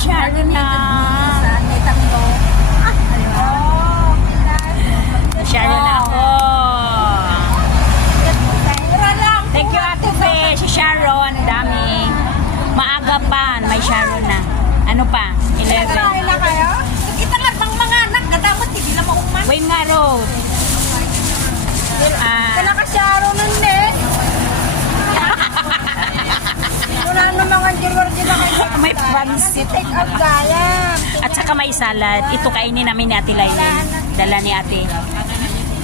Sharon na. May tatlo. Sharon na ako. Thank you, Ate Fe. Si Sharon, ang dami. Maaga pa, may Sharon na. Ano pa? 11. Kain na kayo? Kita nga pang mga anak, nadamot, hindi na maungman. Wayne nga Road. Kaya ka-sharo nun eh. Wala na mga jirwardi na kayo. May pansit. Take out gaya. At saka may salad. Ito kainin namin ni Ate Lailin. Dala ni Ate.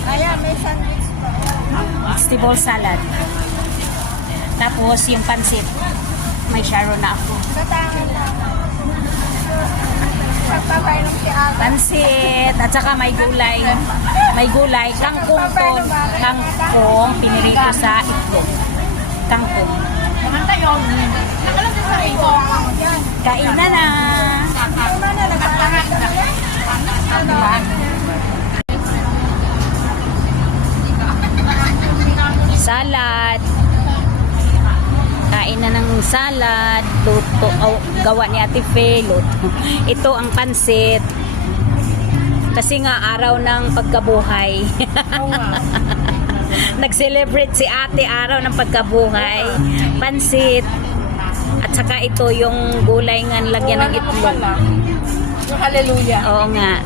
Ayan, may sandwich pa. Vegetable salad. Tapos yung pansit. May Sharon na ako. Katangan na. Pagpapainom si Ate. Pansit. At saka may gulay. May gulay. Kangkong to. Kangkong. Pinirito sa itlog. Kangkong. Kain na na. Salad. Kain na ng salad. Luto. Oh, gawa ni Ate Fe. Luto. Ito ang pansit. Kasi nga araw ng pagkabuhay. Nag-celebrate si Ate araw ng pagkabuhay. Pansit. At saka ito yung gulay nga lagyan ng itlog. Yung hallelujah. Oo nga.